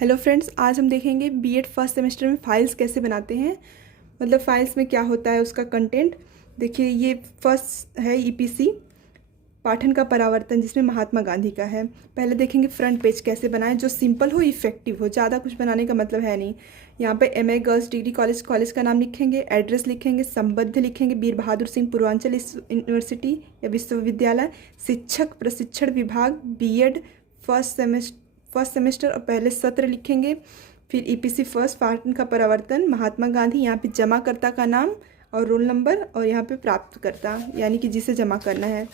Hello friends, आज हम देखेंगे बीएड फर्स्ट सेमेस्टर में फाइल्स कैसे बनाते हैं। मतलब फाइल्स में क्या होता है, उसका कंटेंट। देखिए, ये फर्स्ट है ईपीसी पाठन का परावर्तन, जिसमें महात्मा गांधी का है। पहले देखेंगे फ्रंट पेज कैसे बनाएं, जो सिंपल हो, इफेक्टिव हो। ज़्यादा कुछ बनाने का मतलब है नहीं। यहाँ पे MA girls degree college, college का नाम लिखेंगे, एड्रेस लिखेंगे, संबद्ध लिखेंगे, वीर बहादुर सिंह पूर्वांचल यूनिवर्सिटी या विश्वविद्यालय, शिक्षक प्रशिक्षण विभाग, बीएड फर्स्ट सेमेस्टर और पहले सत्र लिखेंगे। फिर ईपीसी फर्स्ट पाठन का परावर्तन महात्मा गांधी, यहाँ पे जमाकर्ता का नाम और रोल नंबर, और यहाँ पे प्राप्तकर्ता यानी कि जिसे जमा करना है।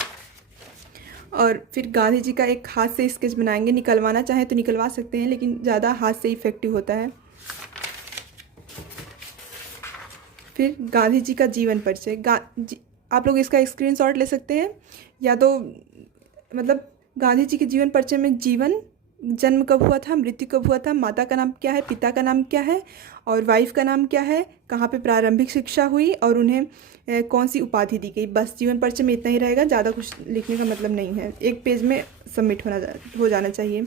और फिर गांधी जी का एक हाथ से स्केच बनाएंगे। निकलवाना चाहें तो निकलवा सकते हैं, लेकिन ज़्यादा हाथ से इफेक्टिव होता है। फिर गांधी जी का जीवन परिचय। आप लोग इसका स्क्रीनशॉट ले सकते हैं, या तो मतलब गांधी जी के जीवन परिचय में जीवन, जन्म कब हुआ था, मृत्यु कब हुआ था, माता का नाम क्या है, पिता का नाम क्या है, और वाइफ का नाम क्या है, कहाँ पे प्रारंभिक शिक्षा हुई, और उन्हें कौन सी उपाधि दी गई। बस जीवन परिचय में इतना ही रहेगा, ज़्यादा कुछ लिखने का मतलब नहीं है। एक पेज में सबमिट हो जाना चाहिए।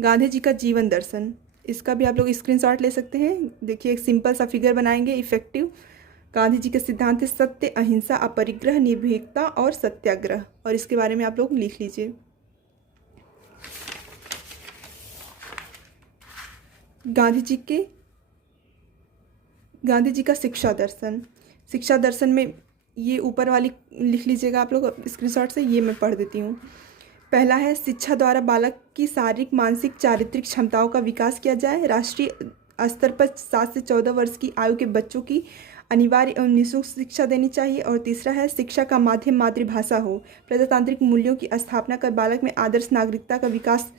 गांधी जी का जीवन दर्शन, इसका भी आप लोग स्क्रीनशॉट ले सकते हैं। देखिए, एक सिंपल सा फिगर बनाएंगे, इफेक्टिव। गांधी जी के सिद्धांत है सत्य, अहिंसा, अपरिग्रह, निर्भीकता और सत्याग्रह, और इसके बारे में आप लोग लिख लीजिए। गांधी जी का शिक्षा दर्शन। शिक्षा दर्शन में ये ऊपर वाली लिख लीजिएगा आप लोग स्क्रीनशॉट से, ये मैं पढ़ देती हूँ। पहला है, शिक्षा द्वारा बालक की शारीरिक, मानसिक, चारित्रिक क्षमताओं का विकास किया जाए। राष्ट्रीय स्तर पर 7 से 14 वर्ष की आयु के बच्चों की अनिवार्य एवं निःशुल्क शिक्षा देनी चाहिए। और तीसरा है, शिक्षा का माध्यम मातृभाषा हो। प्रजातांत्रिक मूल्यों की स्थापना कर बालक में आदर्श नागरिकता का विकास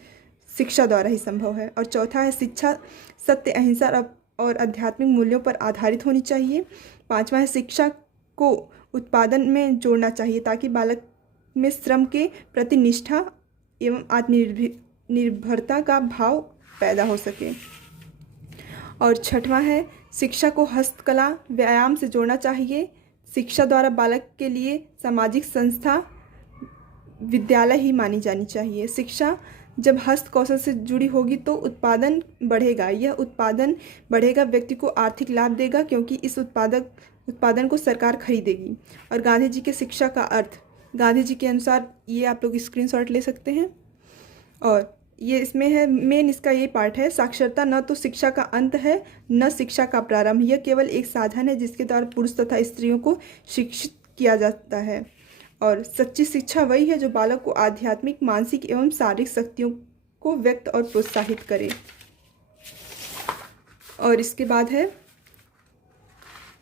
शिक्षा द्वारा ही संभव है। और चौथा है, शिक्षा सत्य, अहिंसा और आध्यात्मिक मूल्यों पर आधारित होनी चाहिए। पांचवा है, शिक्षा को उत्पादन में जोड़ना चाहिए ताकि बालक में श्रम के प्रति निष्ठा एवं आत्मनिर्भरता का भाव पैदा हो सके। और छठवां है, शिक्षा को हस्तकला, व्यायाम से जोड़ना चाहिए। शिक्षा द्वारा बालक के लिए सामाजिक संस्था विद्यालय ही मानी जानी चाहिए। शिक्षा जब हस्त कौशल से जुड़ी होगी तो उत्पादन बढ़ेगा। यह उत्पादन बढ़ेगा, व्यक्ति को आर्थिक लाभ देगा, क्योंकि इस उत्पादन को सरकार खरीदेगी। और गांधी जी के शिक्षा का अर्थ, गांधी जी के अनुसार, ये आप लोग स्क्रीनशॉट ले सकते हैं। और ये इसमें है, मेन इसका ये पार्ट है, साक्षरता न तो शिक्षा का अंत है, न शिक्षा का प्रारंभ। यह केवल एक साधन है जिसके द्वारा पुरुष तथा स्त्रियों को शिक्षित किया जाता है। और सच्ची शिक्षा वही है जो बालक को आध्यात्मिक, मानसिक एवं शारीरिक शक्तियों को व्यक्त और प्रोत्साहित करे। और इसके बाद है,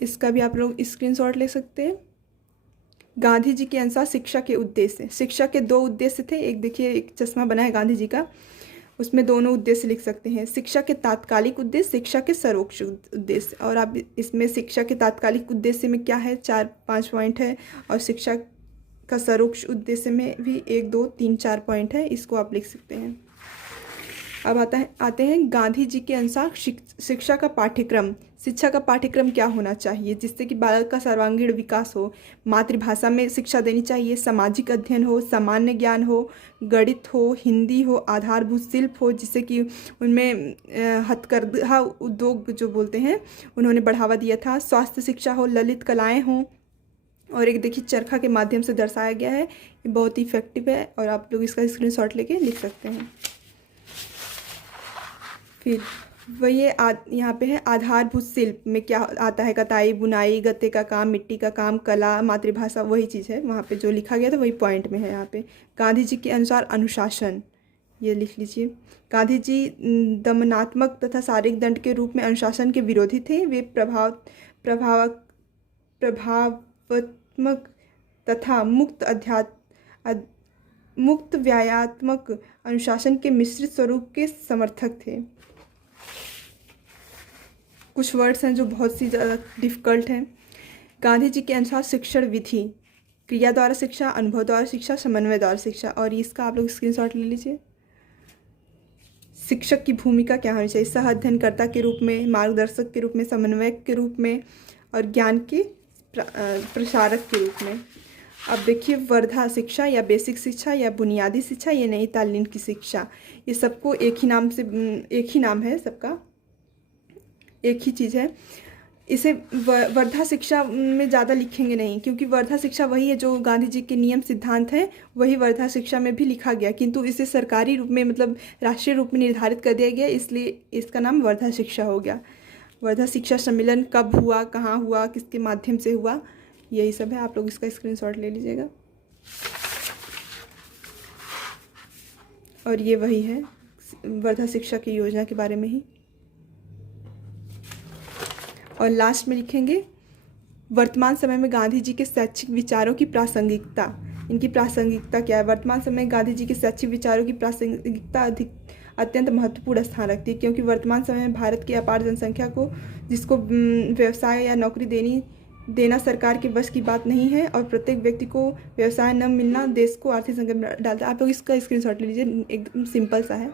इसका भी आप लोग स्क्रीनशॉट ले सकते हैं। गांधी जी के अनुसार शिक्षा के उद्देश्य। शिक्षा के 2 उद्देश्य थे। एक देखिए, एक चश्मा बना है गांधी जी का, उसमें दोनों उद्देश्य लिख सकते हैं। शिक्षा के तात्कालिक उद्देश्य, शिक्षा के सर्वोच्च उद्देश्य। और आप इसमें शिक्षा के तात्कालिक उद्देश्य में क्या है, 4-5 पॉइंट है, और शिक्षा का सर्वोच्च उद्देश्य में भी 1, 2, 3, 4 पॉइंट है। इसको आप लिख सकते हैं। अब आते हैं गांधी जी के अनुसार शिक्षा का पाठ्यक्रम। शिक्षा का पाठ्यक्रम क्या होना चाहिए जिससे कि बालक का सर्वांगीण विकास हो। मातृभाषा में शिक्षा देनी चाहिए, सामाजिक अध्ययन हो, सामान्य ज्ञान हो, गणित हो, हिंदी हो, आधारभूत शिल्प हो, जिससे कि उनमें हथकरघा उद्योग जो बोलते हैं उन्होंने बढ़ावा दिया था। स्वास्थ्य शिक्षा हो, ललित कलाएँ हों। और एक देखिए, चरखा के माध्यम से दर्शाया गया है, ये बहुत ही इफेक्टिव है, और आप लोग इसका स्क्रीनशॉट लेके लिख सकते हैं। फिर वही यहाँ पे है, आधारभूत शिल्प में क्या आता है, कताई, बुनाई, गत्ते का काम, मिट्टी का काम, कला, मातृभाषा, वही चीज़ है वहाँ पे जो लिखा गया था, वही पॉइंट में है यहाँ पे। गांधी जी के अनुसार अनुशासन, ये लिख लीजिए। गांधी जी दमनात्मक तथा शारीरिक दंड के रूप में अनुशासन के विरोधी थे। वे प्रभावात्मक तथा मुक्त व्यायात्मक अनुशासन के मिश्रित स्वरूप के समर्थक थे। कुछ वर्ड्स हैं जो बहुत सी ज़्यादा डिफ़िकल्ट हैं। गांधी जी के अनुसार शिक्षण विधि, क्रिया द्वारा शिक्षा, अनुभव द्वारा शिक्षा, समन्वय द्वारा शिक्षा। और इसका आप लोग स्क्रीनशॉट ले लीजिए। शिक्षक की भूमिका क्या होनी चाहिए, सह अध्ययनकर्ता के रूप में, मार्गदर्शक के रूप में, समन्वयक के रूप में, और ज्ञान के प्रसारक के रूप में। अब देखिए, वर्धा शिक्षा या बेसिक शिक्षा या बुनियादी शिक्षा या नई तालीम की शिक्षा, ये सबको एक ही नाम से, एक ही नाम है सबका, एक ही चीज़ है। इसे वर्धा शिक्षा में ज़्यादा लिखेंगे नहीं, क्योंकि वर्धा शिक्षा वही है जो गांधी जी के नियम सिद्धांत हैं, वही वर्धा शिक्षा में भी लिखा गया, किंतु इसे सरकारी रूप में मतलब राष्ट्रीय रूप में निर्धारित कर दिया गया, इसलिए इसका नाम वर्धा शिक्षा हो गया। वर्धा शिक्षा सम्मेलन कब हुआ, कहाँ हुआ, किसके माध्यम से हुआ, यही सब है। आप लोग इसका स्क्रीनशॉट ले लीजिएगा। और ये वही है वर्धा शिक्षा की योजना के बारे में ही। और लास्ट में लिखेंगे वर्तमान समय में गांधी जी के शैक्षिक विचारों की प्रासंगिकता। इनकी प्रासंगिकता क्या है? वर्तमान समय में गांधी जी के शैक्षिक विचारों की प्रासंगिकता अत्यंत महत्वपूर्ण स्थान रखती है, क्योंकि वर्तमान समय में भारत की अपार जनसंख्या को, जिसको व्यवसाय या नौकरी देना सरकार के बस की बात नहीं है, और प्रत्येक व्यक्ति को व्यवसाय न मिलना देश को आर्थिक संकट में डालता है। आप लोग इसका स्क्रीनशॉट ले लीजिए, एकदम सिंपल सा है।